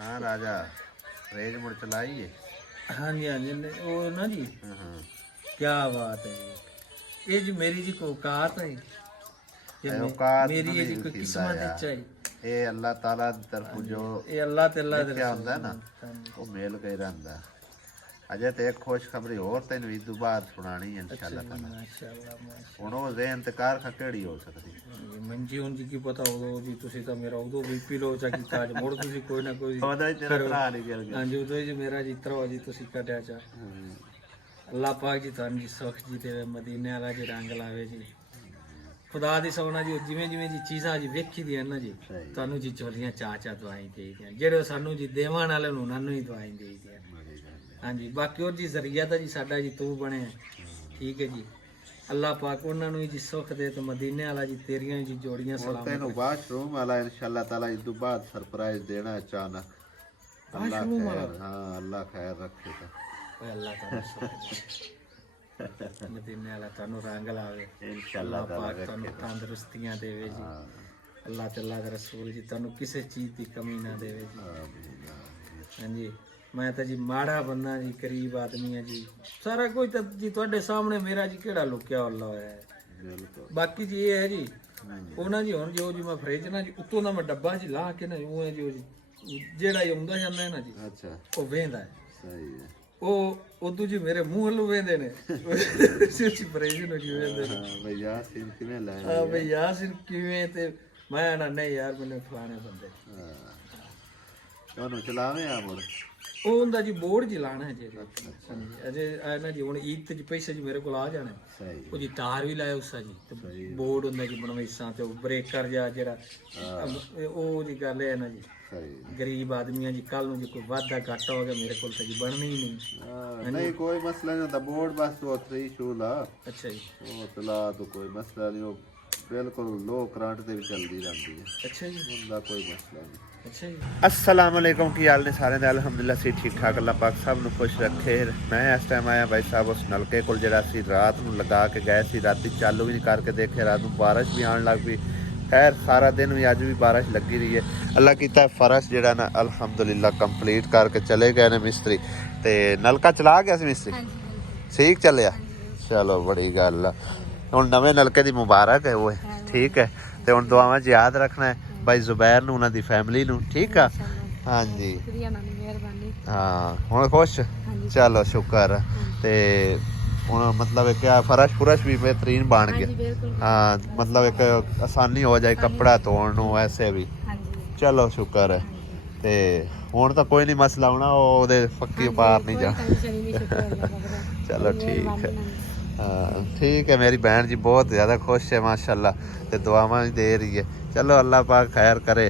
हाँ राजा रेज मुड़ चलाई है। हाँ जी हाँ जी वो ना जी क्या बात है जी। ये जी मेरी जी को औकात है ये मेरी ये जी कोई किस्मत है चाहिए ये अल्लाह ताला दी तरफ जो ये अल्लाह ते अल्लाह दे क्या होता है ना वो मेल के रहंदा। अजय ते एक खुशखबरी और तेन ईद तो बाद सुनानी है इंशाल्लाह ताला। माशाअल्लाह माशाअल्लाह ਹੁਣ ਉਹ ਜ਼ਹਿਨ ਤੇ ਕਾਰ ਖਕੜੀ ਹੋ ਸਕਦੀ ਮੰਜੀ ਹੁਣ ਜੀ ਕੀ ਪਤਾ ਉਦੋਂ ਜੀ ਤੁਸੀਂ ਤਾਂ ਮੇਰਾ ਉਦੋਂ ਬੀਪੀ ਲੋ ਚਾ ਕੀਤਾ ਅੱਜ ਮੁੜ ਤੁਸੀਂ ਕੋਈ ਨਾ ਕੋਈ ਉਹਦਾ ਹੀ ਤੇਰਾ ਭਰਾ ਨਹੀਂ ਗਿਲ ਗਿਆ। ਹਾਂਜੀ ਉਦੋਂ ਜੀ ਮੇਰਾ ਜੀ ਤਰੋ ਜੀ ਤੁਸੀਂ ਕੱਢਿਆ ਚਾ ਅੱਲਾਹ ਪਾਕ ਜੀ ਤੁਹਾਨੂੰ ਜੀ ਸੁਖ ਜੀ ਤੇ ਮਦੀਨੇ ਵਾਲਾ ਜੀ ਰੰਗ ਲਾਵੇ ਜੀ ਖੁਦਾ ਦੀ ਸੋਨਾ ਜੀ ਜਿਵੇਂ ਜਿਵੇਂ ਜੀ ਚੀਜ਼ਾਂ ਜੀ ਵੇਖੀ ਦੀਆਂ ਨਾ ਜੀ ਤੁਹਾਨੂੰ ਜੀ ਚੋਲੀਆਂ ਚਾਚਾ ਦਵਾਈ ਦੇਈਆਂ ਜਿਹੜੇ ਸਾਨੂੰ ਜੀ ਦੇਵਾਂ ਵਾਲੇ ਨੂੰ ਉਹਨਾਂ ਨੂੰ ਹੀ ਦਵਾਈ ਦੇਈਆਂ ਹਾਂਜੀ ਬਾਕੀ ਹੋਰ ਜੀ ਜ਼ਰੀਆ ਤਾਂ ਜੀ ਸਾਡਾ ਜੀ ਤੂੰ ਬਣੇ ਠੀਕ ਹੈ ਜੀ अल्लाह पाक उन्होंने जी सुख दे तो मदीने वाला जी तेरियां जी जोड़ियां सलाम तेन वाशरूम वाला इंशाल्लाह ताला इस तो बाद सरप्राइज देना अचानक अल्लाह खैर हां अल्लाह खैर रखे तो अल्लाह ताला मदीने वाला तानु रंग लावे इंशाल्लाह पाक तानु तंदुरुस्तियां देवे जी अल्लाह ताला दे रसूल जी तानु किसी चीज की कमी ना देवे जी हां जी मैं तो जी माड़ा बंदा जी गरीब आदमी है जी सारा कुछ तो जी तुहाडे सामने मेरा जी केड़ा लुकिया वाला होया है बाकी जी ये है जी ਉਹ ਨਾ ਜੀ ਹੁਣ ਜੋ ਜੀ ਮੈਂ ਫ੍ਰਿਜ ਨਾ ਜੀ ਉੱਤੋਂ ਦਾ ਮੈਂ ਡੱਬਾ ਜੀ ਲਾ ਕੇ ਨਾ ਉਹ ਹੈ ਜੀ ਉਹ ਜੀ ਜਿਹੜਾ ਹੀ ਆਉਂਦਾ ਜਾਂਦਾ ਹੈ ਨਾ ਜੀ ਅੱਛਾ ਉਹ ਵੇਂਦਾ ਹੈ ਸਹੀ ਹੈ ਉਹ ਉਦੋਂ ਜੀ ਮੇਰੇ ਮੂੰਹ ਵੱਲੋਂ ਵੇਂਦੇ ਨੇ ਸਿਰਫ ਫ੍ਰਿਜ ਨੂੰ ਜੀ ਵੇਂਦੇ ਨੇ ਹਾਂ ਬਈ ਯਾਸੀਨ ਕਿਵੇਂ ਲੈ ਹਾਂ ਬਈ ਯਾਸੀਨ ਕਿਵੇਂ ਤੇ ਮੈਂ ਨਾ ਨਹੀਂ ਯਾਰ ਮੈਨੂੰ ਫਲਾਣੇ ਬੰਦੇ ਉਹਨੂੰ ਚਲਾਵੇਂ ਆ ਮੁੜ ਉਹ ਹੁੰਦਾ ਜੀ ਬੋਰਡ ਜੀ ਲਾਣਾ ਹੈ ਜੀ ਹਾਂਜੀ ਅਜੇ ਆ ਨਾ ਜੀ ਹੁਣ ਈਦ ਤੇ ਜੀ ਪੈਸੇ ਜੀ ਮੇਰੇ ਕੋਲ ਆ ਜਾਣੇ ਸਹੀ ਉਹ ਜੀ ਤਾਰ ਵੀ ਲਾਇਆ ਉਸਾ ਜੀ ਤੇ ਬੋਰਡ ਹੁੰਦਾ ਜੀ ਬਣਵਾਈਸਾਂ ਤੇ ਬ੍ਰੇਕਰ ਜਾਂ ਜਿਹੜਾ ਉਹ ਜੀ ਗੱਲ ਹੈ ਨਾ ਜੀ ਸਹੀ ਗਰੀਬ ਆਦਮੀਆਂ ਜੀ ਕੱਲ ਨੂੰ ਜੀ ਕੋਈ ਵਾਧਾ ਘਾਟਾ ਹੋ ਗਿਆ ਮੇਰੇ ਕੋਲ ਤਾਂ ਜੀ ਬਣਨੀ ਹੀ ਨਹੀਂ ਨਹੀਂ ਕੋਈ ਮਸਲਾ ਨਹੀਂ ਹੁੰਦਾ ਬੋਰਡ ਬਸ ਉਹ 3 ਸ਼ੂਲ ਆ ਅੱਛਾ ਜੀ ਉਹ ਚਲਾ ਤਾਂ ਕੋਈ ਮਸਲਾ ਨਹੀਂ ਉਹ ਬਿਲਕੁਲ ਲੋ ਕਰੰਟ ਤੇ ਵੀ ਚੱਲਦੀ ਰਹਿੰਦੀ ਹੈ ਅੱਛਾ ਜੀ ਹੁੰਦਾ ਕੋਈ ਮਸਲਾ ਨਹੀਂ ਅੱਛਾ ਜੀ अस्सलाम वालेकुम की हाल ने सारे दे अल्हम्दुलिल्लाह सी ठीक ठाक अल्लाह पाक सब नु खुश रखे। मैं इस टाइम आया भाई साहब उस नलके कोल जेड़ा सी रात नु लगा के गए सी राती चालू भी नहीं करके देखे रात नु बारिश भी आने लग पई खैर सारा दिन भी अज भी बारिश लगी रही है अल्लाह कीता फर्श जेड़ा ना अल्हम्दुलिल्लाह कंप्लीट करके चले गए ने मिस्त्री ते नलका चला गया सी मिस्त्री ठीक चलिया चलो बड़ी गल हुण नवे नलके दी मुबारक है वो ठीक है ते हुण दुआवां च याद रखना है भाई जुबैर ਨੂੰ ਉਹਨਾਂ ਦੀ ਫੈਮਿਲੀ ਨੂੰ ਠੀਕ ਆ ਹਾਂਜੀ ਹਾਂ ਹੁਣ ਖੁਸ਼ ਚਲੋ ਸ਼ੁਕਰ ਤੇ ਹੁਣ मतलब एक फर्श फुरश भी बेहतरीन बन गया हाँ मतलब एक आसानी हो जाए कपड़ा धोने ਨੂੰ ऐसे भी चलो शुक्र है ਤੇ ਹੁਣ ਤਾਂ ਕੋਈ ਨਹੀਂ ਮਸਲਾ ਆਉਣਾ ਉਹਦੇ ਪੱਕੀ ਪਾਰ ਨਹੀਂ ਜਾ चलो ठीक है हाँ ठीक है मेरी बहन जी बहुत ज़्यादा खुश है माशाल्लाह ते दुआवां भी दे रही है चलो अल्लाह पाक खैर करे।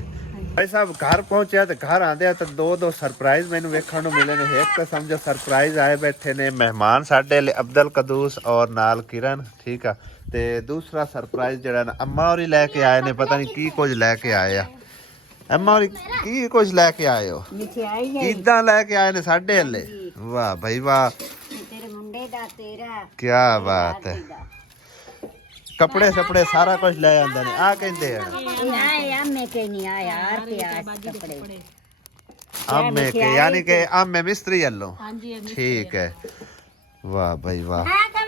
भाई साहब घर पहुंचे तो घर आंदे तो दो सरप्राइज मैनू वेखण नूं मिले ने एक तो समझो सरप्राइज आए बैठे ने मेहमान साडे अब्दुल कदूस और नाल किरण ठीक है ते दूसरा सरप्राइज जिहड़ा ना अम्मा होरी लैके आए ने पता नहीं की कुछ लैके आए आ अम्मा होरी की कुछ लैके आए हो किदां लैके आए ने साडे हले वाह भाई वाह क्या बात है कपड़े सपड़े सारा कुछ ले आंदा ने आ कहंदे आमे के यानी के आमे मिस्त्री हल्लो ठीक है वाह भाई वाह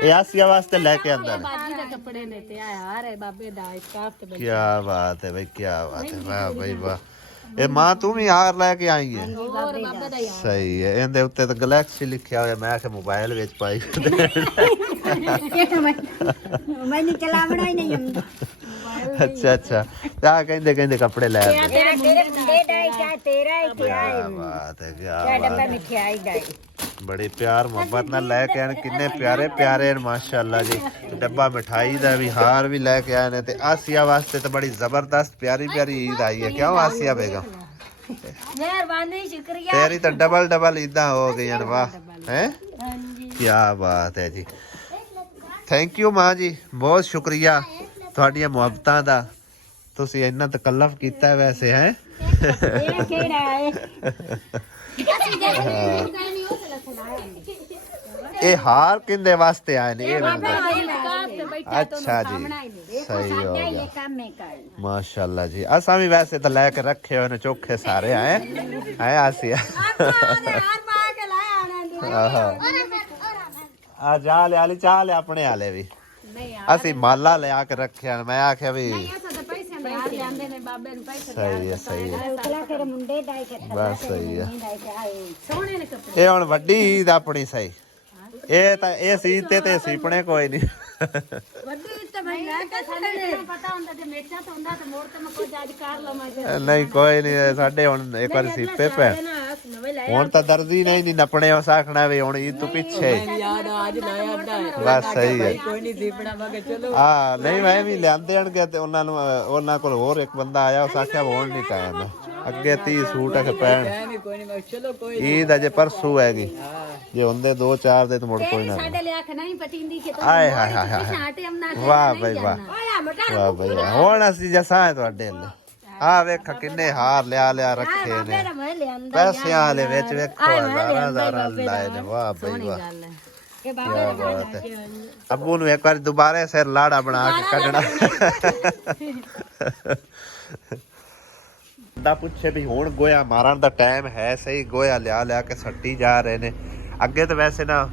ये आसिया वास्ते लेके आंदा ने बाजी दे कपड़े लेते आ यार बाबे दा स्कार्फ ते क्या बात है भाई क्या बात है वाह भाई वाह ए मां तू भी हार लेके आई है और बाबे दा यार सही है ਇਹਦੇ ਉੱਤੇ ਤਾਂ ਗੈਲੈਕਸੀ ਲਿਖਿਆ ਹੋਇਆ ਮੈਂ ਕਿ ਮੋਬਾਈਲ ਵਿੱਚ ਪਾਈ मैं नहीं चलावना ही नहीं हम अच्छा अच्छा क्या कहंदे कहंदे कपड़े ले आते तेरे मुंडे दाई क्या तेरा ही क्या क्या बात है क्या डब्बा बात मिठाई दाई बड़ी प्यार मोहब्बत नाल लेके आए किन्ने प्यारे प्यारे माशाल्लाह जी डब्बा मिठाई दा भी हार भी लेके आए ने ते आसिया वास्ते तो बड़ी जबरदस्त प्यारी प्यारी ईद आई है क्यों आसिया बेगम मेहरबानी शुक्रिया तेरी तो डबल ईदा हो गई वाह हैं क्या बात है जी थैंक यू मां जी बहुत शुक्रिया ਤੁਹਾਡੀਆਂ ਮੁਹੱਬਤਾਂ ਦਾ ਤੁਸੀਂ ਇੰਨਾ ਤਕੱਲਫ ਕੀਤਾ ਵੈਸੇ ਹੈ ਇਹ ਕਿਹੜਾ ਹੈ ਇਹ ਹਾਰ ਕਿੰਦੇ ਵਾਸਤੇ ਆਏ ਨੇ ਇਹ बाबे दा स्कार्फ ते ਬੈਠਾ ਤੋਂ ਅੱਛਾ ਜੀ, ਸਾਹਮਣਾ ਹੀ ਨਹੀਂ ਦੇਖੋ ਸਹੀ ਹੋ ਸਾਡਾ ਗਿਆ। ਇਹ ਕੰਮ ਹੈ ਕਰ ਮਾਸ਼ਾਅੱਲਾ ਜੀ। ਅਸਾਂ ਵੀ ਵੈਸੇ ਤਾਂ ਲੈ ਕੇ ਰੱਖੇ ਹੋਏ ਨੇ ਚੋਖੇ ਸਾਰੇ ਆਏ ਆਸੀਆ ਆ ਜਾ ਲਿਆ ਲਈ ਚਾਹ ਲਿਆ ਆਪਣੇ ਆਲੇ ਵੀ ਨਹੀਂ ਅਸੀਂ ਮਾਲਾ ਲਿਆ ਕੇ ਰੱਖਿਆ ਮੈਂ ਆਖਿਆ ਵੀ ਐਸਾ ਤਾਂ ਪੈਸੇ ਬਾਹਰ ਜਾਂਦੇ ਨੇ ਬਾਬੇ ਨੂੰ ਪੈਸੇ ਸਹੀ ਹੈ ਸਹੀ ਹੈ ਉਤਲਾ ਫਿਰ ਮੁੰਡੇ ਦਾ ਹੀ ਕਰਤਾ ਬਸ ਸਹੀ ਹੈ ਸੋਹਣੇ ਨੇ ਕੱਪੜੇ ਇਹ ਹੁਣ ਵੱਡੀ ਈਦ ਆਪਣੀ ਸਹੀ ਇਹ ਤਾਂ ਇਹ ਸੀ ਤੇ ਸੀਪਣੇ ਕੋਈ ਨਹੀਂ ਵੱਡੀ ਤਾਂ ਮੈਂ ਲੈ ਕੇ ਸਾਨੂੰ ਪਤਾ ਹੁੰਦਾ ਜੇ ਮੇਚਾ ਤੋਂ ਹੁੰਦਾ ਤਾਂ ਮੋੜ ਤੇ ਮੈਂ ਕੋਈ ਜਾਜ ਕਰ ਲਵਾਂ ਨਹੀਂ ਕੋਈ ਨਹੀਂ ਸਾਡੇ ਹੁਣ ਇੱਕ ਵਾਰ ਸੀਪੇ ਪੈ ਹੁਣ ਤਾਂ ਦਰਜੀ ਨਹੀਂ ਨੱਪਣੇ ਉਸ ਆਖਣਾ ਵੀ ਹੁਣ ਈਦ ਤੋਂ ਪਿੱਛੇ ਯਾਦ ਅੱਜ ਲਾਇਆ ਅੱਡਾ ਬਸ ਸਹੀ ਹੈ ਕੋਈ ਨਹੀਂ ਦੀਪਣਾ ਮਗੇ ਚਲੋ ਆ ਨਹੀਂ ਮੈਂ ਵੀ ਲਿਆਂਦੇ ਆਣਗੇ ਤੇ ਉਹਨਾਂ ਨੂੰ ਉਹਨਾਂ ਕੋਲ ਹੋਰ ਇੱਕ ਬੰਦਾ ਆਇਆ ਉਸ ਆਖਿਆ ਹੁਣ ਨਹੀਂ ਕਾਇਮ ਅੱਗੇ 30 ਸੂਟ ਆ ਕੇ ਪੈਣ ਕੋਈ ਨਹੀਂ ਚਲੋ ਕੋਈ ਈਦ ਅਜੇ ਪਰਸੂ ਹੈਗੀ ਜੇ ਹੁੰਦੇ 2-4 ਦੇ ਤੇ ਮੁੜ ਕੋਈ ਨਾ ਸਾਡੇ ਲਿਆ ਨਹੀਂ ਪਟਿੰਦੀ ਕਿ ਆਏ ਹਾਏ ਹਾਏ ਹਾਏ ਵਾਹ ਬਈ ਵਾਹ ਵਾਹ ਬਈ ਵਾਹ। ਹੁਣ ਅਸੀਂ ਜਸਾਂ ਹੈ ਤੁਹਾਡੇ ਲਈ ਆ ਵੇਖ ਕਿੰਨੇ ਹਾਰ ਲਿਆ ਰੱਖੇ ਨੇ ਪੈਸਿਆਂ ਵਾਲੇ ਵਿੱਚ ਵੇਖੋ ਹਜ਼ਾਰਾਂ ਲਾਏ ਨੇ ਵਾਹ ਬਈ ਵਾਹ ਕੀ ਬਾਤ ਹੈ ਅੱਬੂ ਨੂੰ ਇੱਕ ਵਾਰ ਦੁਬਾਰਾ ਸਿਰ ਲਾੜਾ ਬਣਾ ਕੇ ਕੱਢਣਾ ਦਾ ਪੁੱਛੇ ਵੀ ਹੁਣ ਗੋਇਆ ਮਾਰਨ ਦਾ ਟਾਈਮ ਹੈ ਸਹੀ ਗੋਇਆ ਲਿਆ ਕੇ ਸੱਟੀ ਜਾ ਰਹੇ ਨੇ ਅੱਗੇ ਤਾਂ ਵੈਸੇ ਨਾ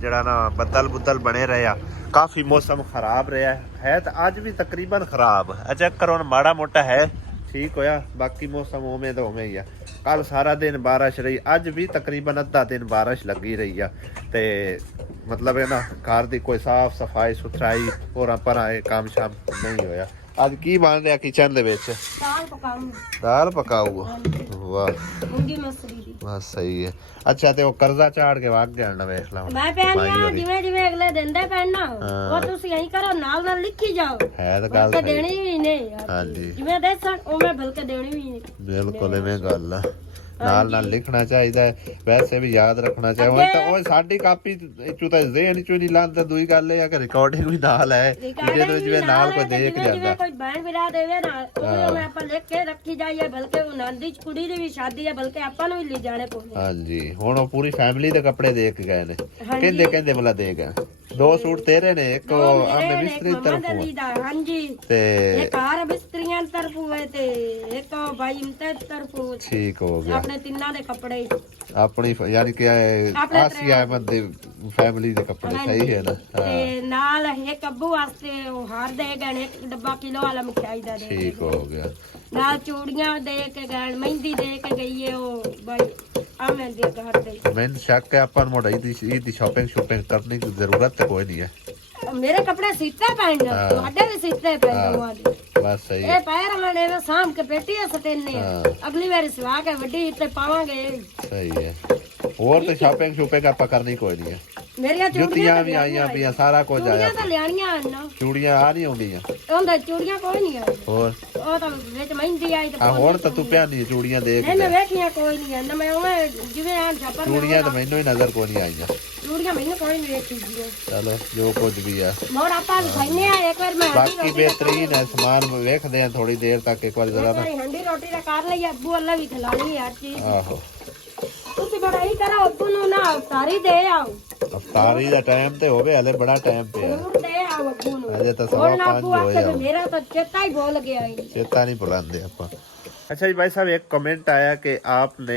ਜਿਹੜਾ ਨਾ ਬੱਦਲ ਬਣੇ ਰਹੇ ਆ ਕਾਫੀ ਮੌਸਮ ਖਰਾਬ ਰਿਹਾ ਹੈ ਤਾਂ ਅੱਜ ਵੀ ਤਕਰੀਬਨ ਖਰਾਬ ਚੱਕਰ ਹੁਣ ਮਾੜਾ ਮੋਟਾ ਹੈ ਠੀਕ ਹੋਇਆ ਬਾਕੀ ਮੌਸਮ ਉਵੇਂ ਦਾ ਉਵੇਂ ਹੀ ਆ ਕੱਲ ਸਾਰਾ ਦਿਨ ਬਾਰਿਸ਼ ਰਹੀ ਅੱਜ ਵੀ ਤਕਰੀਬਨ ਅੱਧਾ ਦਿਨ ਬਾਰਿਸ਼ ਲੱਗੀ ਰਹੀ ਆ ਤੇ ਮਤਲਬ ਇਹ ਨਾ ਘਰ ਦੀ ਕੋਈ ਸਾਫ ਸਫਾਈ ਸੁਥਰਾਈ ਹੋਰਾਂ ਪਰ ਕੰਮ ਸ਼ਾਮ ਨਹੀਂ ਹੋਇਆ ਅੱਜ ਕੀ ਬਣ ਰਿਹਾ ਕਿਚਨ ਦੇ ਵਿੱਚ ਦਾਲ ਪਕਾਊਗਾ ਵਾਹ ਮੂੰਗੀ ਮਸਰੀ ਦੀ ਬਸ ਸਹੀ ਹੈ ਅੱਛਾ ਤੇ ਉਹ ਕਰਜ਼ਾ ਚਾੜ ਕੇ ਵਗ ਜਾਣਾ ਵੇਖ ਲਾ ਮੈਂ ਪੈਣੀਆਂ ਜਿਵੇਂ ਅਗਲੇ ਦਿੰਦੇ ਪੈਣਾ ਉਹ ਤੁਸੀਂ ਐਂ ਕਰੋ ਨਾਲ ਲਿਖੀ ਜਾਓ ਹੈ ਤਾਂ ਗੱਲ ਤੇ ਦੇਣੀ ਵੀ ਨਹੀਂ ਹਾਂਜੀ ਜਿਵੇਂ ਦੇ ਸਕ ਉਵੇਂ ਬਲਕੇ ਦੇਣੀ ਵੀ ਨਹੀਂ ਬਿਲਕੁਲ ਐਵੇਂ ਗੱਲ ਆ ਨਾਲ ਲਿਖਣਾ ਚਾਹੀਦਾ ਹੈ ਵੈਸੇ ਵੀ ਯਾਦ ਰੱਖਣਾ ਚਾਹੀਦਾ ਉਹ ਤਾਂ ਉਹ ਸਾਡੀ ਕਾਪੀ ਚੋਂ ਤਾਂ ਜ਼ੇਨ ਚੋਂ ਨਹੀਂ ਲਾਂਦਾ ਦੂਈ ਗੱਲ ਇਹ ਆ ਕਿ ਰਿਕਾਰਡਿੰਗ ਵੀ ਨਾਲ ਹੈ ਜਿਹਦੇ ਜਿਵੇਂ ਨਾਲ ਕੋਈ ਦੇਖ ਜਾਂਦਾ ਕੋਈ ਬਹਿਣ ਵਿਰਾ ਦੇਵੇ ਨਾ ਉਹ ਮੈਂ ਆਪਾਂ ਲਿਖ ਕੇ ਰੱਖੀ ਜਾਈਏ ਬਲਕੇ ਉਹਨਾਂ ਦੀ ਕੁੜੀ ਦੀ ਵੀ ਸ਼ਾਦੀ ਹੈ ਬਲਕੇ ਆਪਾਂ ਨੂੰ ਵੀ ਲੈ ਜਾਣੇ ਪਊਗੇ ਹਾਂਜੀ ਹੁਣ ਉਹ ਪੂਰੀ ਫੈਮਿਲੀ ਦੇ ਕੱਪੜੇ ਦੇ ਕੇ ਗਏ ਨੇ ਕਹਿੰਦੇ ਭਲਾ ਦੇ ਗਏ 2 ਸੂਟ ਤੇਰੇ ਨੇ ਇੱਕ ਆਪਣੇ ਮਿਸਤਰੀ ਤਰਫੋਂ ਹਾਂਜੀ ਤੇ ਇੱਕ ਕਾਰ ਮਿਸਤਰੀਆਂ ਤਰਫੋਂ ਹੈ ਤੇ ਇੱਕ ਭਾਈ ਇਮਤਿਆਜ਼ ਤਰਫੋਂ ਠੀਕ ਹੋ ਗਿਆ ਆਪਣੇ ਤਿੰਨਾਂ ਦੇ ਕੱਪੜੇ ਆਪਣੀ ਯਾਨੀ ਕਿ ਆਸੀਆ ਅਹਿਮਦ ਦੇ ਫੈਮਿਲੀ ਦੇ ਕੱਪੜੇ ਸਹੀ ਹੈ ਨਾ ਤੇ ਨਾਲ ਇੱਕ ਅੱਬੂ ਵਾਸਤੇ ਉਹ ਹਾਰ ਦੇ ਗਏ ਇੱਕ ਡੱਬਾ ਕਿਲੋ ਵਾਲਾ ਮਠਿਆਈ ਦਾ ਦੇ ਠੀਕ ਹੋ ਗਿਆ ਨਾਲ ਚੂੜੀਆਂ ਦੇ ਕੇ ਗਏ ਮਹਿੰਦੀ ਦੇ ਕੇ ਗਈ ਹੈ ਉਹ ਬਾਈ ਆਵੇਂ ਦੇ ਘਰ ਦੇ ਮੈਨੂੰ ਸ਼ੱਕ ਹੈ ਆਪਾਂ ਨੂੰ ਮੋੜਾਈ ਦੀ ਸ਼ਾਪਿੰਗ ਕਰਨੀ ਦੀ ਜ਼ਰੂਰਤ ਕੋਈ ਨਹੀਂ ਹੈ ਮੇਰੇ ਕੱਪੜੇ ਸੀਤੇ ਪੈਣ ਤੁਹਾਡੇ ਵੀ ਸੀਤੇ ਪੈਣ ਬਸ ਸਹੀ ਇਹ ਪੈਰ ਵਾਲੇ ਵੇ ਸਾਂਭ ਕੇ ਪੇਟੀ ਸਟੇਨੇ ਅਗਲੀ ਵਾਰ ਸਵਾ ਕੇ ਵੱਡੀ ਤੇ ਪਾਵਾਂਗੇ ਸਹੀ ਹੈ ਹੋਰ ਤੇ ਸ਼ਾਪਿੰਗ ਆਪਾਂ ਕਰਨੀ ਕੋਈ ਨਹੀਂ ਹੈ ਮੇਰੀਆਂ ਜੁੱਤੀਆਂ ਵੀ ਆਈਆਂ ਪਈਆਂ ਸਾਰਾ ਕੁਝ ਆਇਆ ਤਾਂ ਲਿਆਣੀਆਂ ਨਾ ਚੂੜੀਆਂ ਆ ਨਹੀਂ ਆਉਂਦੀਆਂ ਉਹਦਾ ਚੂੜੀਆਂ ਕੋਈ ਨਹੀਂ ਆਈ ਹੋਰ ਉਹ ਤਾਂ ਵਿੱਚ ਮਹਿੰਦੀ ਆਈ ਤੇ ਹੁਣ ਤਾਂ ਤੂੰ ਪਿਆਨੀ ਚੂੜੀਆਂ ਦੇਖ ਨਹੀਂ ਮੈਂ ਵੇਖੀਆਂ ਕੋਈ ਨਹੀਂ ਨਾ ਮੈਂ ਉਹ ਜਿਵੇਂ ਆ ਝਾਪਰ ਚੂੜੀਆਂ ਤਾਂ ਮੈਨੂੰ ਹੀ ਨਜ਼ਰ ਕੋਈ ਨਹੀਂ ਆਈਆਂ ਚੂੜੀਆਂ ਮੈਨੂੰ ਕੋਈ ਨਹੀਂ ਵੇਖੀ ਜੀ ਚਲੋ ਜੋ ਕੁਝ ਵੀ ਆ ਮੋੜ ਆਪਾਂ ਖਾਈਨੇ ਆ ਇੱਕ ਵਾਰ ਮੈਂ ਬਾਕੀ ਬਿਹਤਰੀਨ ਹੈ ਸਮਾਨ ਵੇਖਦੇ ਆ ਥੋੜੀ ਦੇਰ ਤੱਕ ਇੱਕ ਵਾਰ ਜ਼ਰਾ ਨਾ ਹੰਡੀ ਰੋਟੀ ਦਾ ਕਰ ਲਈ ਅੱਬੂ ਅੱਲਾ ਵੀ ਖਿਲਾਣੀ ਯਾਰ ਚੀਜ਼ ਆਹੋ ਤੁਸੀਂ ਬੜਾ ਹੀ ਕਰੋ ਅੱਬੂ ਨੂੰ ਨਾ ਅਫਤਾਰੀ ਦੇ ਆਓ ਅਫਤਾਰੀ ਦਾ ਟਾਈਮ ਤੇ ਹੋਵੇ ਹਲੇ ਬੜਾ ਟਾਈਮ ਪਿਆ ਜ਼ਰੂਰ ਦੇ ਆਓ ਅੱਬੂ ਨੂੰ ਅਜੇ ਤਾਂ 5:15 ਹੋਇਆ ਮੇਰਾ ਤਾਂ ਚੇਤਾ ही भूल गया है चेता नहीं भुलाते अपन अच्छा जी भाई साहब एक कमेंट आया कि आपने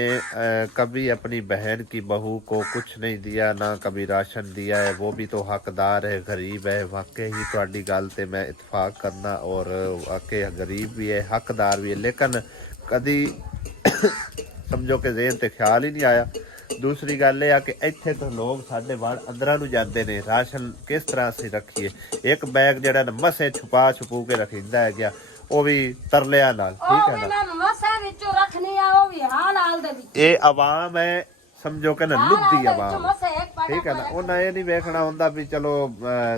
कभी अपनी बहन की बहू को कुछ नहीं दिया ना कभी राशन दिया है वो भी तो हकदार है गरीब है वाकई ही तुहाडी गल ते मैं इतफाक करना और वाकई गरीब भी है हकदार भी है लेकिन कभी समझो कि जेहन ते ख्याल ही नहीं आया दूसरी गल यह कि इत्थे तो लोग साडे बाहर अंदरां नूं जांदे ने राशन किस तरह से रखिए एक बैग जिहड़ा ना मसे छुपा के रखिंदा है गया ਉਹ ਵੀ ਤਰਲਿਆਂ ਨਾਲ ਠੀਕ ਹੈ ਨਾ ਮਸਾ ਵਿੱਚੋਂ ਰੱਖਣੀ ਆ ਉਹ ਵੀ ਹਾਲ ਦੇ ਵਿੱਚ ਇਹ ਆਵਾਮ ਹੈ ਸਮਝੋ ਕਿ ਨਾ ਲੁੱਦੀ ਆਵਾਮ ਠੀਕ ਹੈ ਨਾ ਉਹਨਾਂ ਇਹ ਨਹੀਂ ਵੇਖਣਾ ਹੁੰਦਾ ਵੀ ਚਲੋ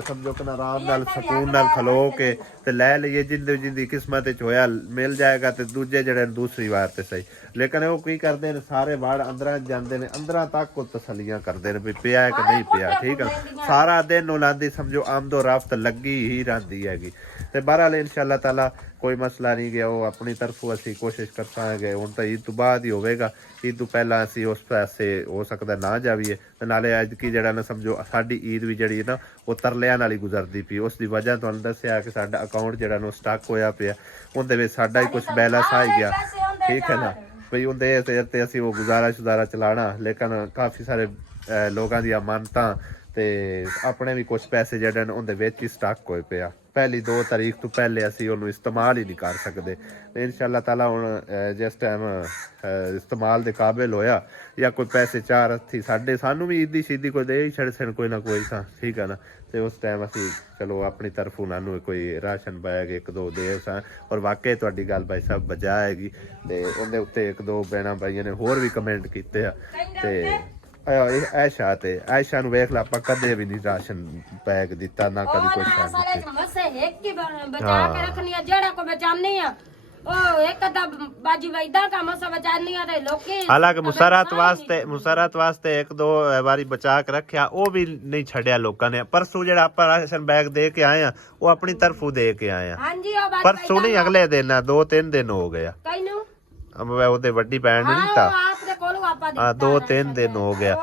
ਸਮਝੋ ਕਿ ਨਾ ਆਰਾਮ ਨਾਲ ਸਕੂਨ ਨਾਲ ਖਲੋ ਕੇ ਤੇ ਲੈ ਲਈਏ ਜਿੰਦੀ ਕਿਸਮਤ ਵਿੱਚ ਹੋਇਆ ਮਿਲ ਜਾਏਗਾ ਤੇ ਦੂਜੇ ਜਿਹੜੇ ਦੂਸਰੀ ਵਾਰ ਤੇ ਸਹੀ ਲੇਕਿਨ ਉਹ ਕੀ ਕਰਦੇ ਨੇ ਸਾਰੇ ਬਾਹਰ ਅੰਦਰਾਂ ਜਾਂਦੇ ਨੇ ਅੰਦਰਾਂ ਤੱਕ ਉਹ ਤਸੱਲੀਆਂ ਕਰਦੇ ਨੇ ਵੀ ਪਿਆ ਕਿ ਨਹੀਂ ਪਿਆ ਠੀਕ ਹੈ ਸਾਰਾ ਦਿਨ ਉਹਨਾਂ ਦੀ ਸਮਝੋ ਆਮਦੋ ਰਫਤ ਲੱਗੀ ਹੀ ਰਹਿੰਦੀ ਹੈਗੀ ਤੇ ਬਹਰਾਲ ਇਨਸ਼ਾਅੱਲਾ ਤਾਲਾ ਕੋਈ ਮਸਲਾ ਨਹੀਂ ਗਿਆ ਉਹ ਆਪਣੀ ਤਰਫੋਂ ਅਸੀਂ ਕੋਸ਼ਿਸ਼ ਕਰਾਂਗੇ ਹੁਣ ਤਾਂ ਈਦ ਤੋਂ ਬਾਅਦ ਹੀ ਹੋਵੇਗਾ ਈਦ ਤੋਂ ਪਹਿਲਾਂ ਅਸੀਂ ਉਸ ਪਾਸੇ ਹੋ ਸਕਦਾ ਨਾ ਜਾਵੀਏ ਤੇ ਨਾਲੇ ਅੱਜ ਕੀ ਜਿਹੜਾ ਨਾ ਸਮਝੋ ਸਾਡੀ ਈਦ ਵੀ ਜਿਹੜੀ ਹੈ ਨਾ ਉਹ ਤਰਲਿਆਂ ਨਾਲ ਹੀ ਗੁਜ਼ਰਦੀ ਪਈ ਉਸ ਦੀ ਵਜ੍ਹਾ ਤੁਹਾਨੂੰ ਦੱਸਿਆ ਕਿ ਸਾਡਾ ਅਕਾਊਂਟ ਜਿਹੜਾ ਨਾ ਸਟਕ ਹੋਇਆ ਪਿਆ ਉਹਦੇ ਵਿੱਚ ਸਾਡਾ ਹੀ ਕੁਝ ਬੈਲੈਂਸ ਆ ਗਿਆ ਠੀਕ ਹੈ ਨਾ ਭਈ ਉਹਦੇ ਤੇ ਅਸੀਂ ਉਹ ਗੁਜ਼ਾਰਾ ਚਲਾਣਾ ਲੇਕਿਨ ਕਾਫੀ ਸਾਰੇ ਲੋਕਾਂ ਦੀਆਂ ਮੰਨਤਾਂ ਤੇ ਆਪਣੇ ਵੀ ਕੁਝ ਪੈਸੇ ਜਿਹੜੇ ਨੇ ਉਹਦੇ ਵਿੱਚ ਹੀ ਸਟਕ ਹੋਏ ਪਿਆ ਪਹਿਲੀ 2 ਤਾਰੀਖ ਤੋਂ ਪਹਿਲੇ ਅਸੀਂ ਉਹਨੂੰ ਇਸਤੇਮਾਲ ਹੀ ਨਹੀਂ ਕਰ ਸਕਦੇ ਇਨਸ਼ਾਅੱਲਾ ਤਾਲਾ ਹੁਣ ਜਿਸ ਟਾਈਮ ਇਸਤੇਮਾਲ ਦੇ ਕਾਬਿਲ ਹੋਇਆ ਜਾਂ ਕੋਈ ਪੈਸੇ ਚਾਰ ਹੱਥੀ ਸਾਨੂੰ ਵੀ ਈਦੀ ਸ਼ੀਦੀ ਕੋਈ ਦੇ ਹੀ ਛੱਡ ਸਨ ਕੋਈ ਨਾ ਕੋਈ ਸਾਂ ਠੀਕ ਹੈ ਨਾ ਤੇ ਉਸ ਟਾਈਮ ਅਸੀਂ ਚਲੋ ਆਪਣੀ ਤਰਫ ਉਹਨਾਂ ਨੂੰ ਕੋਈ ਰਾਸ਼ਨ ਬੈਗ 1-2 ਦੇ ਸਾਂ ਔਰ ਵਾਕਈ ਤੁਹਾਡੀ ਗੱਲ ਭਾਈ ਸਾਹਿਬ ਬਜਾ ਹੈਗੀ ਤੇ ਉਹਦੇ ਉੱਤੇ 1-2 ਭੈਣਾਂ ਭਾਈਆਂ ਨੇ ਹੋਰ ਵੀ ਕਮੈਂਟ ਕੀਤੇ ਆ ਤੇ ਆਇਸ਼ਾ ਨੂੰ ਵੇਖ ਲਾ ਆਪਾਂ ਕਦੇ ਵੀ ਨਹੀਂ ਰਾਸ਼ਨ ਬੈਗ ਦਿੱਤਾ ਨਾ ਕਦੀ ਕੋਈ ਬਚਾ ਕੇ ਰੱਖਣੀ ਆ ਜਿਹੜਾ ਕੋ ਬਚਾਨੀ ਆ ਉਹ ਇੱਕ ਅੱਧਾ ਬਾਜੀ ਵੈਦਾ ਕੰਮ ਸਭ ਬਚਾਨੀ ਆ ਤੇ ਲੋਕੀ ਹਾਲਾਂਕਿ ਮੁਸਰਤ ਵਾਸਤੇ 1-2 ਵਾਰੀ ਬਚਾ ਕੇ ਰੱਖਿਆ ਉਹ ਵੀ ਨਹੀਂ ਛੱਡਿਆ ਲੋਕਾਂ ਨੇ ਪਰਸੋਂ ਜਿਹੜਾ ਆਪਾਂ ਰਾਸ਼ਨ ਬੈਗ ਦੇ ਕੇ ਆਏ ਆ ਉਹ ਆਪਣੀ ਤਰਫੋਂ ਦੇ ਕੇ ਆਏ ਆ ਹਾਂਜੀ ਉਹ ਬਾਜੀ ਪਰਸੋਂ ਨਹੀਂ ਅਗਲੇ ਦਿਨ 2-3 ਦਿਨ ਹੋ ਗਏ ਆ ਕਈਨੂੰ ਉਹਦੇ ਵੱਡੀ ਭੈਣ ਨੂੰ ਦਿੱਤਾ ਆਪਦੇ ਕੋਲੋਂ ਆਪਾਂ ਦਿੱਤਾ 2-3 ਦਿਨ ਹੋ ਗਿਆ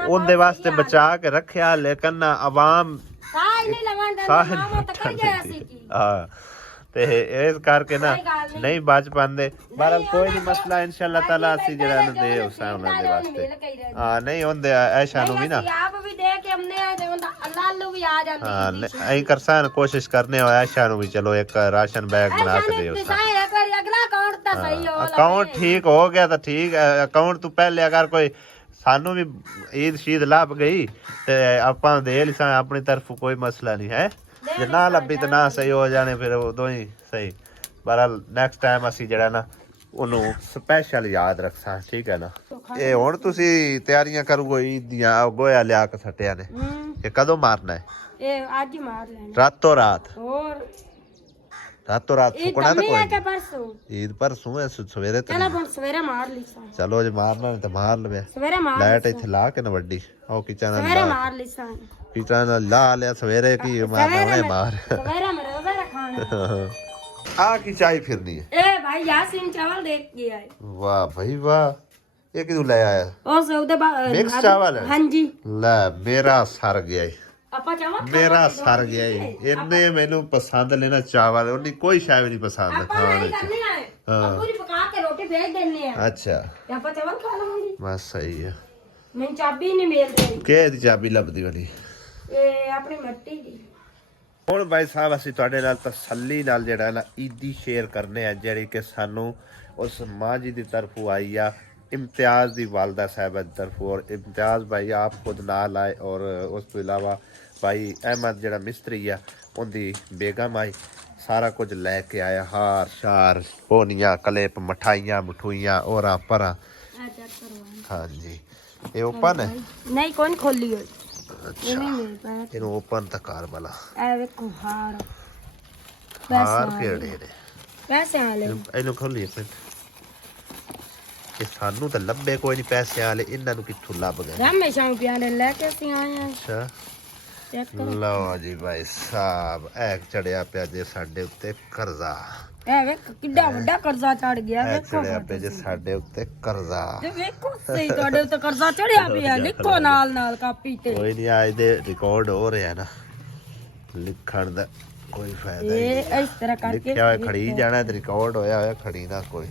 ਉਹਦੇ ਵਾਸਤੇ ਬਚਾ ਕੇ ਰੱਖਿਆ ਲੇਕਿਨ ਆਵਾਮ ਸਾਹ ਨਹੀਂ ਲਵਣ ਦਿੰਦੇ ਮਾਮਾ ਤਾਂ ਕਰ ਗਿਆ ਸੀ ਕੀ ਹਾਂ ਤੇ ਇਸ ਕਰਕੇ ਨਾ ਨਹੀਂ ਬਚ ਪਾਉਂਦੇ ਬਹਰਾਲ ਕੋਈ ਨਹੀਂ ਮਸਲਾ ਇਨਸ਼ਾਅੱਲਾ ਤਾਲਾ ਅਸੀਂ ਜਿਹੜਾ ਨੂੰ ਦੇ ਉਸਾਂ ਉਹਨਾਂ ਦੇ ਵਾਸਤੇ ਹਾਂ ਨਹੀਂ ਹੁੰਦੇ ਐਸ਼ਾ ਨੂੰ ਵੀ ਨਾ ਆਪ ਵੀ ਦੇ ਕੇ ਹਮਨੇ ਆਏ ਤੇ ਹੁੰਦਾ ਅੱਲਾਹ ਨੂੰ ਵੀ ਆ ਜਾਂਦੀ ਹਾਂ ਐਂ ਕਰਸਾਂ ਕੋਸ਼ਿਸ਼ ਕਰਨੇ ਹੋਇਆ ਐਸ਼ਾ ਨੂੰ ਵੀ ਚਲੋ ਇੱਕ ਰਾਸ਼ਨ ਬੈਗ ਬਣਾ ਕੇ ਦਿਓ ਅਗਲਾ ਅਕਾਊਂਟ ਤਾਂ ਸਹੀ ਹੋ ਅਕਾਊਂਟ ਠੀਕ ਹੋ ਗਿਆ ਤਾਂ ਠੀਕ ਹੈ ਅਕਾਊਂਟ ਤੋਂ ਪਹਿਲੇ ਅਗਰ ਕੋਈ ਸਾਨੂੰ ਵੀ ਈਦ ਸ਼ੀਦ ਲੱਭ ਗਈ ਤੇ ਆਪਾਂ ਦੇ ਲਿਸਾਂ ਆਪਣੀ ਤਰਫ ਕੋਈ ਮਸਲਾ ਨਹੀਂ ਹੈ ਜੇ ਨਾ ਲੱਭੀ ਤਾਂ ਨਾ ਸਹੀ ਹੋ ਜਾਣੇ ਫਿਰ ਉਦੋਂ ਹੀ ਸਹੀ ਬਹਰਾਲ ਨੈਕਸਟ ਟਾਈਮ ਅਸੀਂ ਜਿਹੜਾ ਨਾ ਉਹਨੂੰ ਸਪੈਸ਼ਲ ਯਾਦ ਰੱਖਾਂ ਠੀਕ ਹੈ ਨਾ ਇਹ ਹੁਣ ਤੁਸੀਂ ਤਿਆਰੀਆਂ ਕਰੋਗੇ ਈਦ ਦੀਆਂ ਗੋਇਆ ਲਿਆ ਕੇ ਸੱਟਿਆ ਨੇ ਇਹ ਕਦੋਂ ਮਾਰਨਾ ਹੈ ਇਹ ਅੱਜ ਹੀ ਮਾਰ ਲੈਣਾ ਰਾਤੋਂ ਰਾਤ ਹੋਰ ਰਾਤੋਂ ਰਾਤ ਸੁਕਣਾ ਤਾਂ ਕੋਈ ਪਰਸੋਂ ਈਦ ਪਰਸੋਂ ਸਵੇਰੇ ਤੇ ਚਲੋ ਹੁਣ ਸਵੇਰੇ ਮਾਰ ਲਈ ਸਾਂ ਚਲੋ ਜੇ ਮਾਰਨਾ ਤਾਂ ਮਾਰ ਲਵੇ ਸਵੇਰੇ ਮਾਰ ਲਾਈਟ ਇੱਥੇ ਲਾ ਕੇ ਨਾ ਵੱਡੀ ਉਹ ਕਿਚਨ ਸਵੇਰੇ ਮਾਰ ਲਈ ਸਾਂ ਕਿਚਨ ਲਾ ਲਿਆ ਸਵੇਰੇ ਕੀ ਮਾਰਨਾ ਮੈਂ ਮਾਰ ਸਵੇਰੇ ਮਰੋਜ਼ਾ ਰੱਖਾਣਾ ਆ ਕੀ ਚਾਈ ਫਿਰਨੀ ਹੈ ए भाई यासीन चावल देख के आए वाह भाई वाह ये किदू ले आया और सौदे मिक्स चावल है हाँ जी ले मेरा सर गया है आपा चावल मेरा सर गया है इन्ने मैनू पसंद लेना चावल उन्हें कोई शाय भी नहीं पसंद आपा नहीं करने आए पूरी पका के रोटी भेज देने हैं अच्छा आपा चावल खा लूंगी बस सही है मैं चाबी नहीं मिल रही के दी चाबी लभदी वाली ये अपनी मट्टी दी ਹੁਣ ਭਾਈ ਸਾਹਿਬ ਅਸੀਂ ਤੁਹਾਡੇ ਨਾਲ ਤਸੱਲੀ ਨਾਲ ਜਿਹੜਾ ਨਾ ਈਦੀ ਸ਼ੇਅਰ ਕਰਨੇ ਆ ਜਿਹੜੀ ਕਿ ਸਾਨੂੰ ਉਸ ਮਾਂ ਜੀ ਦੀ ਤਰਫੋਂ ਆਈ ਆ ਇਮਤਿਆਜ਼ ਦੀ ਵਾਲਦਾ ਸਾਹਿਬਾ ਦੀ ਤਰਫੋਂ ਔਰ ਇਮਤਿਆਜ਼ ਭਾਈ ਆਪ ਖੁਦ ਨਾਲ ਆਏ ਔਰ ਉਸ ਤੋਂ ਇਲਾਵਾ ਭਾਈ ਅਹਿਮਦ ਜਿਹੜਾ ਮਿਸਤਰੀ ਆ ਉਹਦੀ ਬੇਗਮ ਆਈ ਸਾਰਾ ਕੁਝ ਲੈ ਕੇ ਆਇਆ ਹਾਰ ਸ਼ਾਰ ਪੋਨੀਆਂ ਕਲੇਪ ਮਠਾਈਆਂ ਮਠੂਈਆਂ ਔਰਾਂ ਪਰਾਂ ਹਾਂਜੀ ਇਹ ਓਪਨ ਹੈ नहीं कौन खोली हो ਇਹਨੂੰ ਓਪਨ ਤਾਂ ਕਰ ਬਲਾ ए देखो हार ਹਾਰ ਕਿਹੜੇ ਨੇ पैसे वाले ਇਹਨੂੰ ਖੋਲੀ ਫਿਰ ਇਹ ਸਾਨੂੰ ਤਾਂ ਲੱਭੇ ਕੋਈ ਨਹੀਂ ਪੈਸੇ ਵਾਲੇ ਇਹਨਾਂ ਨੂੰ ਕਿੱਥੋਂ ਲੱਭ ਗਏ हमेशा प्याले लेके ਅਸੀਂ ਆਏ ਆ ਅੱਛਾ ਚੈੱਕ ਕਰੋ ਲਓ ਜੀ ਭਾਈ ਸਾਹਿਬ ਇਹ ਚੜਿਆ ਪਿਆ ਜੇ ਸਾਡੇ ਉੱਤੇ ਕਰਜ਼ਾ ਇਹ ਵੇਖ ਕਿੱਡਾ ਵੱਡਾ ਕਰਜ਼ਾ ਚੜ ਗਿਆ ਇਹ ਵੇਖੋ ਚੜਿਆ ਪਿਆ ਜੇ ਸਾਡੇ ਉੱਤੇ ਕਰਜ਼ਾ ਤੇ ਵੇਖੋ ਸਹੀ ਤੁਹਾਡੇ ਉੱਤੇ ਕਰਜ਼ਾ ਚੜਿਆ ਪਿਆ ਲਿਖੋ ਨਾਲ ਨਾਲ ਕਾਪੀ ਤੇ ਕੋਈ ਨਹੀਂ ਅੱਜ ਦੇ ਰਿਕਾਰਡ ਹੋ ਰਿਹਾ ਨਾ ਲਿਖਣ ਦਾ ਕੋਈ ਫਾਇਦਾ ਨਹੀਂ ਇਹ ਇਸ ਤਰ੍ਹਾਂ ਕਰਕੇ ਲਿਖਿਆ ਹੋਇਆ ਖੜੀ ਜਾਣਾ ਤੇ ਰਿਕਾਰਡ ਹੋਇਆ ਹੋਇਆ ਖੜੀ ਨਾ ਕੋਈ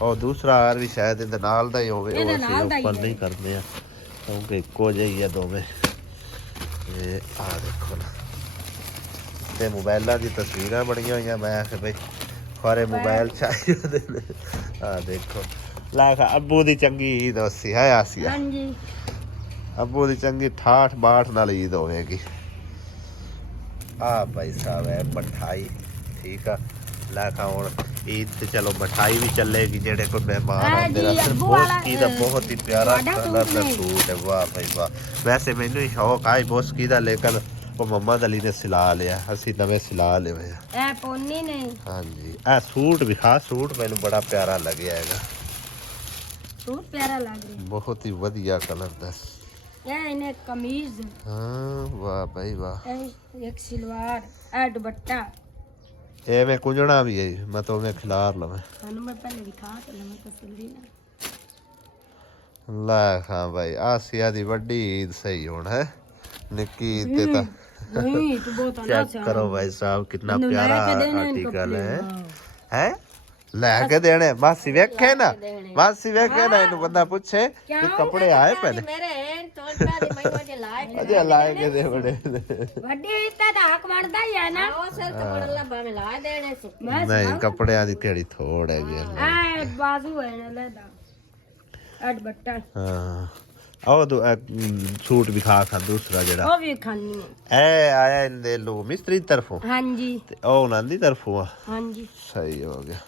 ਉਹ ਦੂਸਰਾ ਆਰ ਵੀ ਸ਼ਾਇਦ ਇਹਦੇ ਨਾਲ ਦਾ ਹੀ ਹੋਵੇ ਉਹ ਅਸੀਂ ਉੱਪਰ ਨਹੀਂ ਕਰਦੇ ਆ ਕਿਉਂਕਿ ਇੱਕੋ ਜਿਹੀ ਆ ਦੋਵੇਂ ਇਹ ਆ ਦੇਖੋ ਨਾ ਤੇ ਮੋਬਾਈਲਾਂ ਦੀ ਤਸਵੀਰਾਂ ਬਣੀਆਂ ਹੋਈਆਂ ਮੈਂ ਆਖਿਆ ਬਈ ਖਰੇ ਮੋਬਾਈਲ ਚਾਹੀਦੇ ਨੇ ਆ ਦੇਖੋ ਲਾਖਾ ਅੱਬੂ ਦੀ ਚੰਗੀ ਈਦ ਹੋਸੀ ਹੈ ਆਸੀਆ ਹਾਂਜੀ ਅੱਬੂ ਦੀ ਚੰਗੀ ਠਾਠ ਬਾਠ ਨਾਲ ਈਦ ਹੋਵੇਗੀ ਆ ਭਾਈ ਸਾਹਿਬ ਹੈ ਮਠਾਈ ਠੀਕ ਆ ਲਾਖਾ ਹੁਣ ਈਦ ਤੇ ਚਲੋ ਮਠਾਈ ਵੀ ਚੱਲੇਗੀ ਜਿਹੜੇ ਕੋਈ ਮਹਿਮਾਨ ਆਉਂਦੇ ਨੇ ਬੋਸਕੀ ਦਾ ਬਹੁਤ ਹੀ ਪਿਆਰਾ ਕਲਰ ਦਾ ਸੂਟ ਹੈ ਵਾਹ ਭਾਈ ਵਾਹ ਵੈਸੇ ਮੈਨੂੰ ਹੀ ਸ਼ੌਕ ਆਈ ਬੋਸਕੀ ਦਾ ਲੇਕਿਨ ਉਹ ਮੁਹੰਮਦ ਅਲੀ ਨੇ ਸਿਲਾ ਲਿਆ ਅਸੀਂ ਨਵੇਂ ਸਿਲਾ ਲਏ ਆ ਇਹ ਪੋਨੀ ਨਹੀਂ ਹਾਂਜੀ ਇਹ ਸੂਟ ਵੀ ਖਾਸ ਸੂਟ ਮੈਨੂੰ ਬੜਾ ਪਿਆਰਾ ਲੱਗਿਆ ਹੈਗਾ ਸੂਟ ਪਿਆਰਾ ਲੱਗ ਰਿਹਾ ਬਹੁਤ ਹੀ ਵਧੀਆ ਕਲਰ ਦਾ ਇਹ ਇਹਨੇ ਕਮੀਜ਼ ਹਾਂ ਵਾਹ ਭਾਈ ਵਾਹ ਇਹ ਇੱਕ ਸਲਵਾਰ ਇਹ ਦੁਪੱਟਾ ਐਵੇਂ ਕੁੰਜਣਾ ਵੀ ਹੈ ਮੈਂ ਤਾਂ ਮੈਂ ਖਿਲਾਰ ਲਵਾਂ ਸਾਨੂੰ ਮੈਂ ਪਹਿਲੇ ਦਿਖਾ ਤੇ ਲਵਾਂ ਤਸੱਲੀ ਨਾਲ ਲੈ ਖਾਂ ਭਾਈ ਆਸੀਆ ਦੀ ਵੱਡੀ ਈਦ ਸਹੀ ਹੁਣ ਹੈ ਨਿੱਕੀ ਈਦ ਤੇ ਤਾਂ ਨਹੀਂ ਤੂੰ ਬਹੁਤ ਆਨਾ चेक करो भाई साहब कितना ਮੈਨੂੰ ਲੈ प्यारा ਕੇ ਦੇਣੇ ਨੇ आर्टिकल ਕੱਪੜੇ, है ਹਾਂ। हैं ਲੈ ਦੇਣੇ ਮਾਸੀ ਵੇਖੇ ਨਾ ਦੇਣੇ। ਮਾਸੀ ਵੇਖੇ ਨਾ ਇਹਨੂੰ ਬੰਦਾ ਪੁੱਛੇ ਕਿ ਕਿਉਂ? ਕੱਪੜੇ ਆਏ ਪਏ ਮੇਰੇ ਹੈਂ ਤੋਲਦਾ ਦੇ ਮੈਂ ਵਜੇ ਲਾਇਕ ਅਜੇ ਲਾਏ ਕੇ ਦੇ ਬੜੇ ਵੱਡੀ ਇੱਜ਼ਤ ਦਾ ਹੱਕ ਬਣਦਾ ਹੀ ਹੈ ਨਾ ਉਹ ਸਿਰ ਤੇ ਬੜ ਲੱਭਾ ਮੈਂ ਲਾ ਦੇਣੇ ਸੀ ਮੈਂ ਨਹੀਂ ਕੱਪੜਿਆਂ ਦੀ ਕਿਹੜੀ ਥੋੜ ਹੈਗੀ ਐ ਬਾਜ਼ੂ ਹੈ ਨਾ ਲੈਦਾ ਐ ਦੁਪੱਟਾ ਹਾਂ ਉਹ ਦੋ ਸੂਟ ਵਿਖਾ ਖਾਂ ਦੂਸਰਾ ਜਿਹੜਾ ਉਹ ਵੀ ਖਾਣੀ ਹੈ ਇਹ ਆਇਆ ਇਹਦੇ ਲੋ ਮਿਸਤਰੀ ਦੀ ਤਰਫੋਂ ਹਾਂਜੀ ਤੇ ਉਹ ਉਹਨਾਂ ਦੀ ਤਰਫੋਂ ਆ ਹਾਂਜੀ ਸਹੀ ਹੋ ਗਿਆ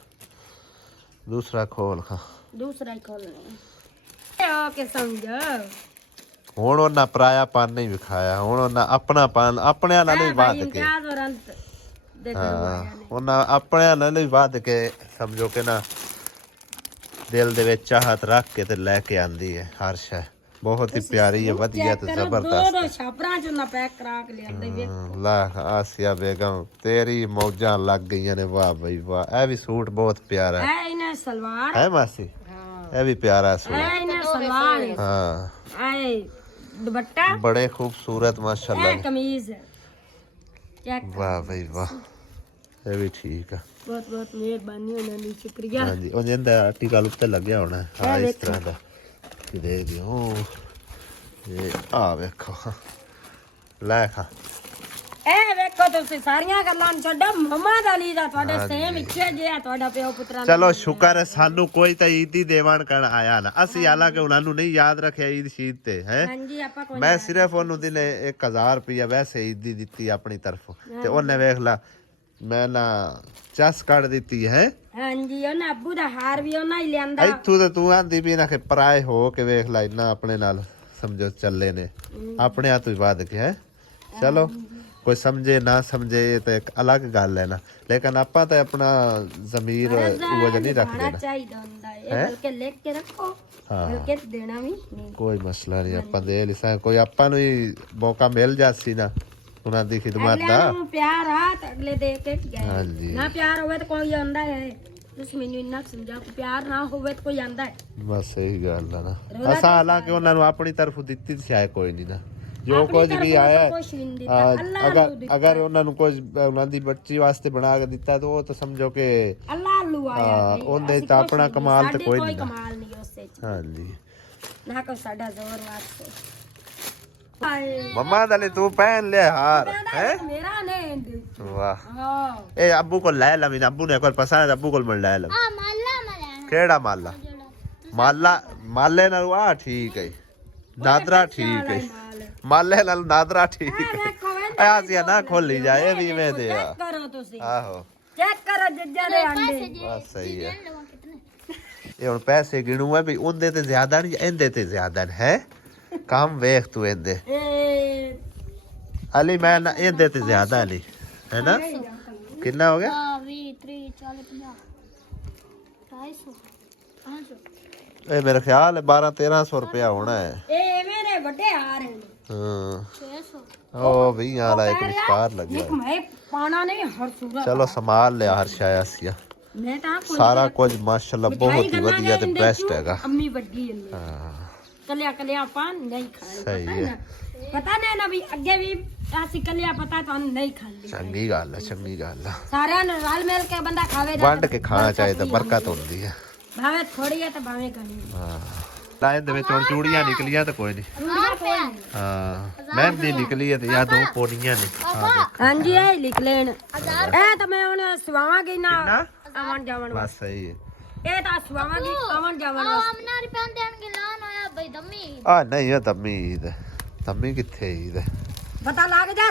ਦੂਸਰਾ ਖੋਲ ਖਾਂ ਦੂਸਰਾ ਹੀ ਖੋਲਣਾ ਹੈ ਕੇ ਸਮਝ ਹੁਣ ਉਹਨਾਂ ਪਰਾਇਆਪਨ ਨਹੀਂ ਵਿਖਾਇਆ ਹੁਣ ਉਹਨਾਂ ਆਪਣਾਪਨ ਆਪਣਿਆਂ ਨਾਲ ਹੀ ਵੱਧ ਕੇ ਇਮਤਿਆਜ਼ ਔਰ ਅੰਤ ਦੇ ਹਾਂ ਉਹਨਾਂ ਆਪਣਿਆਂ ਨਾਲ ਹੀ ਵੱਧ ਕੇ ਸਮਝੋ ਕਿ ਨਾ ਦਿਲ ਦੇ ਵਿੱਚ ਚਾਹਤ ਰੱਖ ਕੇ ਤੇ ਲੈ ਕੇ ਆਂਦੀ ਹੈ ਹਰ ਸ਼ੈ ਬਹੁਤ ਹੀ ਪਿਆਰੀ ਹੈ ਵਧੀਆ ਤੇ ਜ਼ਬਰਦਸਤ ਦੋ ਛਾਪਰਾਂ ਚ ਨਾ ਪੈਕ ਕਰਾ ਕੇ ਲਿਆਂਦੇ ਵੇ ਲਾ ਆਸੀਆ ਬੇਗਮ ਤੇਰੀ ਮੌਜਾਂ ਲੱਗ ਗਈਆਂ ਨੇ ਵਾਹ ਬਈ ਵਾਹ ਇਹ ਵੀ ਸੂਟ ਬਹੁਤ ਪਿਆਰਾ ਹੈ ਐ ਇਹਨੇ ਸਲਵਾਰ ਹੈ ਮਾਸੀ ਹਾਂ ਇਹ ਵੀ ਪਿਆਰਾ ਸੂਟ ਐ ਇਹਨੇ ਸਲਵਾਰ ਹਾਂ ਐ ਦੁਪੱਟਾ बड़े खूबसूरत ਐ माशाल्लाह ਕਮੀਜ਼ ਚੈੱਕ वाह भाई वाह ये भी ठीक है ਬਹੁਤ ਬਹੁਤ ਮਿਹਰਬਾਨੀ ਉਹਨਾਂ ਦੀ ਸ਼ੁਕਰੀਆ हाँ जी और जिंदा आर्टिकल उत्ते लग गया होना है हाँ इस तरह का कि देख दियो ये आ देखो ले खा ਇਹ ਵੇਖੋ ਤੁਸੀਂ ਸਾਰੀਆਂ ਗੱਲਾਂ ਨੂੰ ਛੱਡੋ ਮਮਾ ਦਾ ਲਈ ਦਾ ਤੁਹਾਡੇ ਸੇਮ ਇੱਥੇ ਜਿਹਾ ਤੁਹਾਡਾ ਪਿਓ ਪੁੱਤਰਾਂ ਦਾ चलो शुक्र है सानू कोई तो ईद दी देवान करन आया ना असि हालांकि उन्होंने नहीं याद रखिया ईद शीद ते है ਹਾਂਜੀ ਆਪਾਂ ਕੋਈ मैं सिर्फ ਉਹਨੂੰ ਦਿਨੇ 1000 ਰੁਪਇਆ ਵੈਸੇ ਈਦ ਦੀ ਦਿੱਤੀ ਆਪਣੀ ਤਰਫੋਂ ਤੇ ਉਹਨੇ ਵੇਖ ਲਾ ਮੈਂ ਨਾ ਚਸ ਕੱਢ ਦਿੱਤੀ ਹੈ ਹਾਂਜੀ ਉਹਨਾਂ ਅੱਬੂ ਦਾ ਹਾਰ ਵੀ ਉਹਨਾਂ ਹੀ ਲਿਆਂਦਾ ਇੱਥੋਂ ਤੇ ਤੂੰ ਆਂਦੀ ਵੀ ਨਾ ਕਿ ਪਰਾਏ ਹੋ ਕੇ ਵੇਖ ਲੈ ਇੰਨਾ ਆਪਣੇ ਨਾਲ ਸਮਝੋ ਚੱਲੇ ਨੇ ਆਪਣੇ ਹੱਥ ਹੀ ਵੱਧ ਕੇ ਹੈ ਚਲੋ ਕੋਈ ਸਮਝੇ ਨਾ ਸਮਝੇ ਇਹ ਤਾਂ ਇੱਕ ਅਲੱਗ ਗੱਲ ਹੈ ਨਾ ਲੇਕਿਨ ਆਪਾਂ ਤਾਂ ਆਪਣਾ ਜ਼ਮੀਰ ਉਹ ਜਿਹਾ ਨਹੀਂ ਰੱਖਦੇ ਨਾ ਚਾਹੀਦਾ ਹੁੰਦਾ ਹੈ ਇਹ ਬਲਕਿ ਲਿਖ ਕੇ ਰੱਖੋ ਹਾਂ ਬਲਕਿ ਦੇਣਾ ਵੀ ਨਹੀਂ ਕੋਈ ਮਸਲਾ ਨਹੀਂ ਆਪਾਂ ਦੇ ਲਿਸਾ ਕੋਈ ਆਪਾਂ ਨੂੰ ਹੀ ਮੌਕਾ ਮਿਲ ਜਾਸੀ ਨਾ ਉਹਨਾਂ ਦੀ ਖਿਦਮਤ ਦਾ ਅਗਲੇ ਨੂੰ ਪਿਆਰ ਆ ਤਾਂ ਅਗਲੇ ਦੇ ਕੇ ਗਏ ਹਾਂਜੀ ਨਾ ਪਿਆਰ ਹੋਵੇ ਤਾਂ ਕੋਈ ਆਉਂਦਾ ਹੈ ਤੁਸੀਂ ਮੈਨੂੰ ਇੰਨਾ ਸਮਝਾ ਕਿ ਪਿਆਰ ਨਾ ਹੋਵੇ ਤਾਂ ਕੋਈ ਆਉਂਦਾ ਹੈ ਬਸ ਸਹੀ ਗੱਲ ਹੈ ਨਾ ਅਸਾਂ ਹਾਲਾਂਕਿ ਉਹਨਾਂ ਨੂੰ ਆਪਣੀ ਤਰਫੋਂ ਦਿੱਤੀ ਤੇ ਸ਼ਾਇਦ ਕੋਈ ਨਹੀਂ ਨਾ ਜੋ ਕੁਝ ਵੀ ਆਇਆ ਕੁਛ ਵੀ ਨਹੀਂ ਦਿੱਤਾ ਅੱਲਾਹ ਅਗਰ ਉਹਨਾਂ ਨੂੰ ਕੁਝ ਉਹਨਾਂ ਦੀ ਬੱਚੀ ਵਾਸਤੇ ਬਣਾ ਕੇ ਦਿੱਤਾ ਤਾਂ ਉਹ ਤਾਂ ਸਮਝੋ ਕਿ ਅੱਲਾਹ ਨੂੰ ਆਇਆ ਉਹਦੇ ਤਾਂ ਆਪਣਾ ਕਮਾਲ ਤੇ ਕੋਈ ਨਹੀਂ ਕਮਾਲ ਨਹੀਂ ਉਸੇ ਚ ਹਾਂਜੀ ਨਾ ਕੋਈ ਸਾਡਾ ਜ਼ੋਰ ਵਾਸਤੇ ਹਾਏ ਮੰਮਾ ਦਲੇ ਤੂੰ ਪਹਿਨ ਲਿਆ ਹਾਰ ਹੈ ਮੇਰਾ ਨੇ ਵਾਹ ਹਾਂ ਇਹ ਅੱਬੂ ਕੋਲ ਲੈ ਲਾ ਮੈਨੂੰ ਅੱਬੂ ਨੇ ਕੋਈ ਪਸੰਦ ਅੱਬੂ ਕੋਲ ਮਿਲ ਲੈ ਲਾ ਕਿਹੜਾ ਮਾਲਾ ਮਾਲੇ ਨਾਲ ਆ ਠੀਕ ਹੈ ਨਾਦਰਾ ਠੀਕ ਹੈ ਮਾਲੇ ਨਾਲ ਨਾਦਰਾ ਠੀਕ ਹੈ ਆ ਸੀ ਨਾ ਖੋਲੀ ਜਾਏ ਵੀ ਮੈਂ ਦੇ ਆ ਕਰੋ ਤੁਸੀਂ ਆਹੋ ਚੈੱਕ ਕਰੋ ਜੱਜਾਂ ਦੇ ਆਂਡੇ ਬਸ ਸਹੀ ਹੈ ਇਹ ਹੁਣ ਪੈਸੇ ਗਿਣੂ ਹੈ ਵੀ ਉਹਦੇ ਤੇ ਜ਼ਿਆਦਾ ਨਹੀਂ ਇਹਦੇ ਤੇ ਜ਼ਿਆਦਾ ਹੈ ਕੰਮ ਵੇਖ ਤੂੰ ਇਹਦੇ ਇਹ ਅਲੀ ਮੈਂ ਨਾ ਇਹਦੇ ਤੇ ਜ਼ਿਆਦਾ ਅਲੀ ਹੈ ਨਾ ਕਿੰਨਾ ਹੋ ਗਿਆ 20 30 40 50 250 500 ਇਹ ਮੇਰੇ ਖਿਆਲ ਹੈ 1200-1300 ਰੁਪਇਆ ਹੋਣਾ ਹੈ ਇਹ ਮੇਰੇ ਵੱਡੇ ਆ ਰਹੇ ਨੇ ਹਾਂ 600 ਉਹ ਵੀ ਆਲਾ ਇੱਕ ਵਿਚਕਾਰ ਲੱਗਿਆ ਇੱਕ ਮੈਂ ਪਾਣਾ ਨਹੀਂ ਹਰ ਸੂਰਤ ਚਲੋ ਸੰਭਾਲ ਲਿਆ ਹਰ ਸ਼ਾਇਆ ਸੀਆ ਮੈਂ ਤਾਂ ਕੋਈ ਸਾਰਾ ਕੁਝ ਮਾਸ਼ਾਅੱਲਾ ਬਹੁਤ ਹੀ ਵਧੀਆ ਤੇ ਬੈਸਟ ਹੈਗਾ ਅੰਮੀ ਵੱਡੀ ਹੈ ਹਾਂ ਕੱਲਿਆ ਆਪਾਂ ਨਹੀਂ ਖਾਣੀ ਸਹੀ ਪਤਾ ਹੈ ਨਾ ਪਤਾ ਨਹੀਂ ਨਾ ਵੀ ਅੱਗੇ ਵੀ ਅਸੀਂ ਕੱਲਿਆ ਪਤਾ ਤੁਹਾਨੂੰ ਨਹੀਂ ਖਾਂਦੀ ਚੰਗੀ ਗੱਲ ਹੈ ਚੰਗੀ ਗੱਲ ਹੈ ਸਾਰਿਆਂ ਨੂੰ ਰਲ ਮਿਲ ਕੇ ਬੰਦਾ ਖਾਵੇ ਤਾਂ ਵੰਡ ਕੇ ਖਾਣਾ ਚਾਹੀਦਾ ਬਰਕਤ ਹੁੰਦੀ ਹੈ ਭਾਵੇਂ ਥੋੜੀ ਹੈ ਤਾਂ ਭਾਵੇਂ ਕਣੀ ਹਾਂ ਲਾਈਨ ਦੇ ਵਿੱਚ ਹੁਣ ਚੂੜੀਆਂ ਨਿਕਲੀਆਂ ਤਾਂ ਕੋਈ ਨਹੀਂ ਹਾਂ ਮਹਿੰਦੀ ਨਿਕਲੀ ਹੈ ਤੇ ਜਾਂ ਦੋ ਪੋਨੀਆਂ ਨੇ ਹਾਂਜੀ ਇਹ ਲਿਖ ਲੈਣ ਇਹ ਤਾਂ ਮੈਂ ਹੁਣ ਸਵਾਵਾਂਗੀ ਨਾ ਆਵਣ ਜਾਵਣ ਬਸ ਸਹੀ ਹੈ ਇਹ ਤਾਂ ਸਵਾਵਾਂਗੀ ਆਵਣ ਜਾਵਣ ਵਾਸਤੇ ਆਮਨਾ ਰੁਪਏ ਦੇਣਗੇ ਲਾਨ ਹੋਇਆ ਬਈ ਦਮੀ ਆ ਨਹੀਂ ਇਹ ਤਮੀਦ ਤਮੀ ਕਿੱਥੇ ਈਦ ਪਤਾ ਲੱਗ ਜਾ